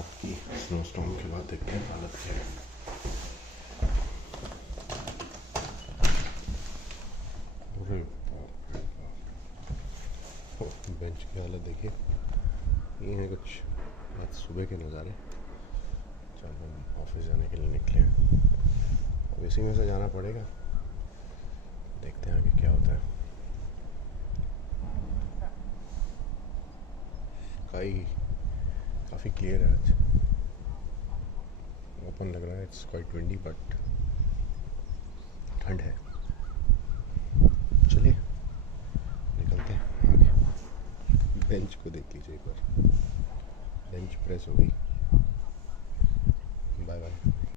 रात की snow storm के बाद देखते हैं हालत क्या है। अरे बाप रे बाप, बेंच की हालत देखिए। ये है कुछ आज सुबह के नज़ारे जब हम ऑफिस जाने के लिए निकले हैं। अब इसी में से जाना पड़ेगा, देखते हैं आगे क्या होता है। स्काई काफ़ी क्लियर है आज, ओपन लग रहा है। इट्स क्वाइट विंडी बट ठंड है। चलिए निकलते हैं आगे। बेंच को देख लीजिए एक बार, बेंच प्रेस हो गई। Bye bye.